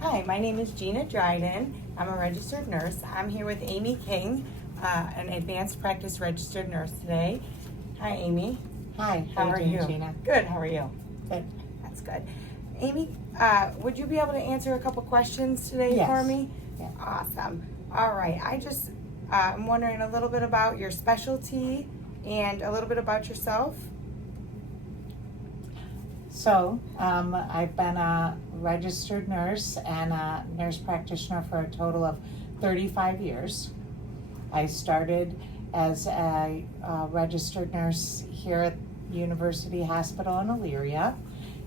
Hi, my name is Gina Dryden. I'm a registered nurse. I'm here with Amy King, an advanced practice registered nurse today. Hi, Amy. Hi, How are you? Gina? Good, how are you? Good. That's good. Amy, would you be able to answer a couple questions today Yes. for me? Yeah. Awesome. All right, I'm wondering a little bit about your specialty and a little bit about yourself. So, I've been a registered nurse and a nurse practitioner for a total of 35 years. I started as a registered nurse here at University Hospital in Elyria.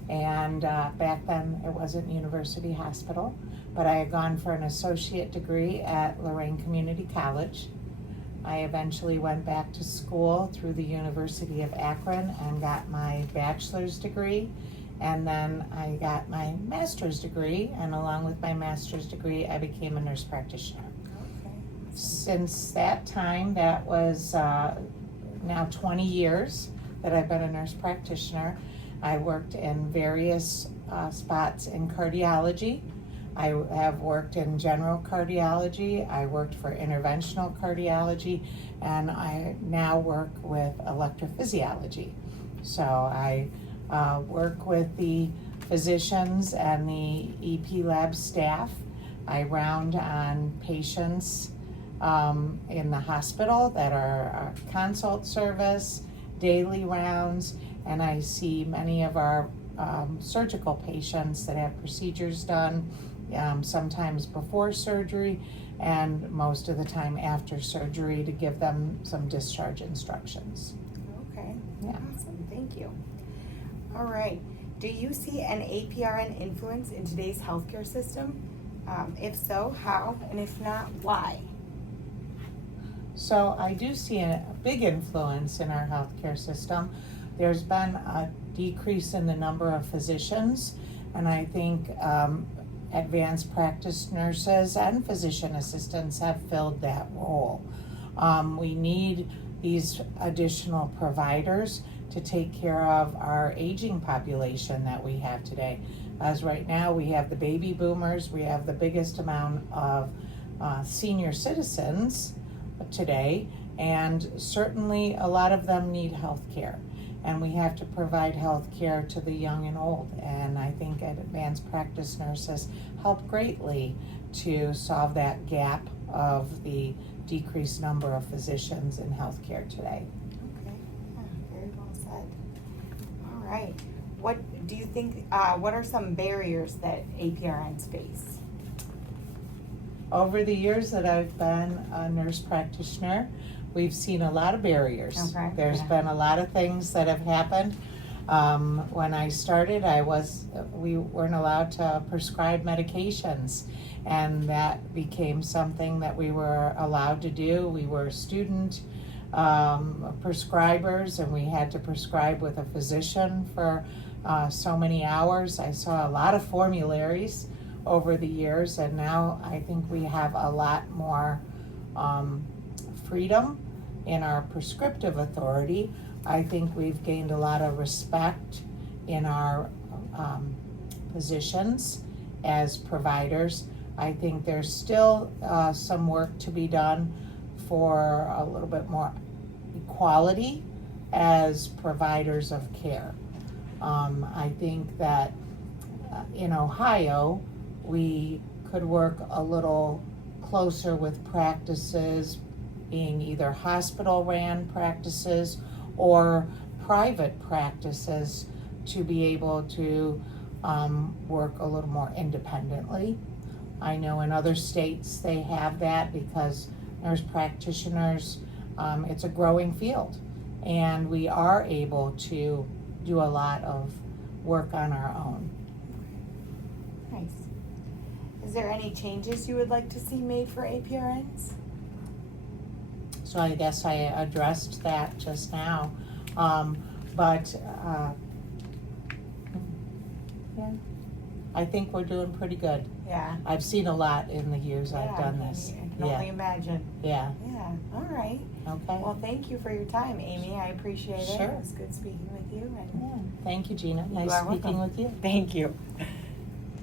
And back then it wasn't University Hospital, but I had gone for an associate degree at Lorraine Community College. I eventually went back to school through the University of Akron and got my bachelor's degree. And then I got my master's degree, and along with my master's degree, I became a nurse practitioner. Okay. Since that time, that was now 20 years that I've been a nurse practitioner. I worked in various spots in cardiology. I have worked in general cardiology. I worked for interventional cardiology, and I now work with electrophysiology. So I work with the physicians and the EP lab staff. I round on patients in the hospital that are consult service, daily rounds, and I see many of our surgical patients that have procedures done, sometimes before surgery and most of the time after surgery, to give them some discharge instructions. Okay. Yeah. Awesome. Thank you. All right. Do you see an APRN influence in today's healthcare system? If so, how? And if not, why? So I do see a big influence in our healthcare system. There's been a decrease in the number of physicians, and I think advanced practice nurses and physician assistants have filled that role. We need these additional providers to take care of our aging population that we have today. As right now we have the baby boomers, we have the biggest amount of senior citizens today, and certainly a lot of them need health care. And we have to provide health care to the young and old. And I think advanced practice nurses help greatly to solve that gap of the decreased number of physicians in health care today. Okay. Yeah, very well said. All right. What do you think, what are some barriers that APRNs face? Over the years that I've been a nurse practitioner, we've seen a lot of barriers. Okay. There's been a lot of things that have happened. When I started, we weren't allowed to prescribe medications, and that became something that we were allowed to do. We were student prescribers, and we had to prescribe with a physician for so many hours. I saw a lot of formularies over the years, and now I think we have a lot more freedom in our prescriptive authority. I think we've gained a lot of respect in our positions as providers. I think there's still some work to be done for a little bit more equality as providers of care. I think that in Ohio, we could work a little closer with practices being either hospital-ran practices or private practices to be able to work a little more independently. I know in other states they have that because nurse practitioners, it's a growing field, and we are able to do a lot of work on our own. Nice. Is there any changes you would like to see made for APRNs? So I guess I addressed that just now, yeah, I think we're doing pretty good. Yeah. I've seen a lot in the years I've done this. I can only imagine. Yeah. Yeah. All right. Okay. Well, thank you for your time, Amy. I appreciate it. Sure. It was good speaking with you. And Yeah. Thank you, Gina. You Nice are speaking welcome. with you. Thank you.